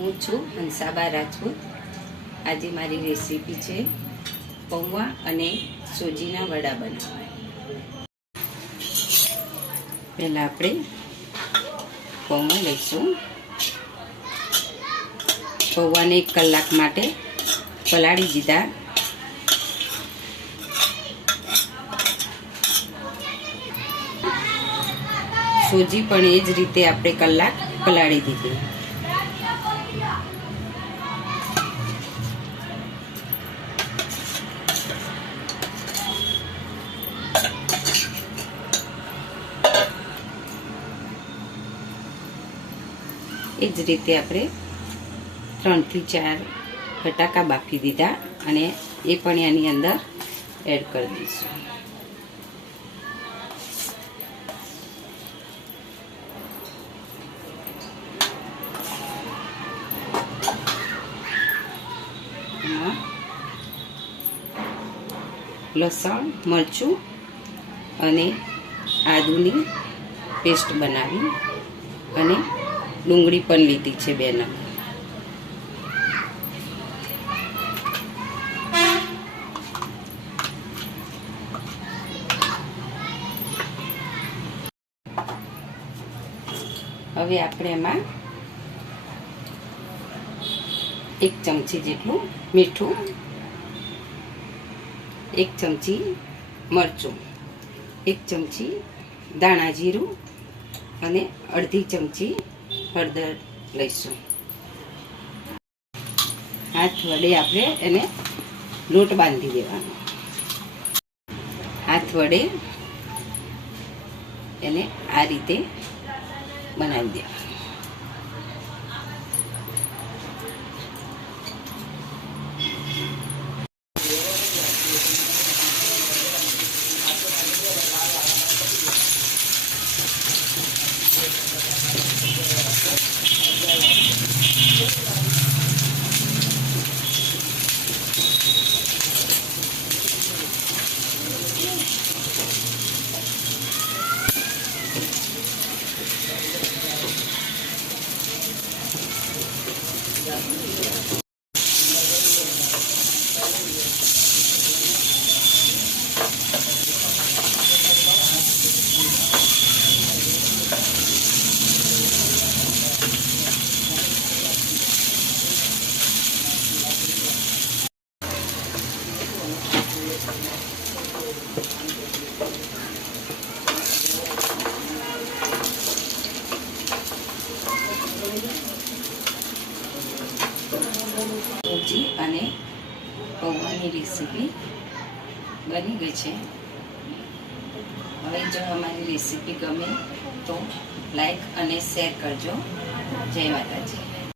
હું છું હંસાબા રાજપૂત। આજે મારી રેસીપી છે પૌવા અને સોજીના વડા બનાવવા। પહેલાં આપણે પૌવા લઈશું। પૌવાને 1 કલાક માટે પલાળી દીધા। સોજી પણ એ જ રીતે આપણે કલાક પલાળી દીધી। એ જ રીતે આપણે 3 થી 4 બટાકા બાફી દીધા અને એ પણ આની અંદર એડ કરી દઈશું। લસણ મરચું અને આદુની પેસ્ટ બનાવી અને ડુંગળી પણ લીધી છે 2 નંગ। હવે આપણે એમાં 1 ચમચી જેટલું મીઠું, 1 ચમચી મરચું, 1 ચમચી ધાણા જીરું અને અડધી ચમચી હળદર લઈશું। હાથ વડે આપણે એને લોટ બાંધી દેવાનો। હાથ વડે એને આ રીતે બનાવી દેવાનું। સોજી અને પૌવાની રેસીપી બની ગઈ છે। હવે જો અમારી રેસીપી ગમે તો લાઈક અને શેર કરજો। જય માતાજી।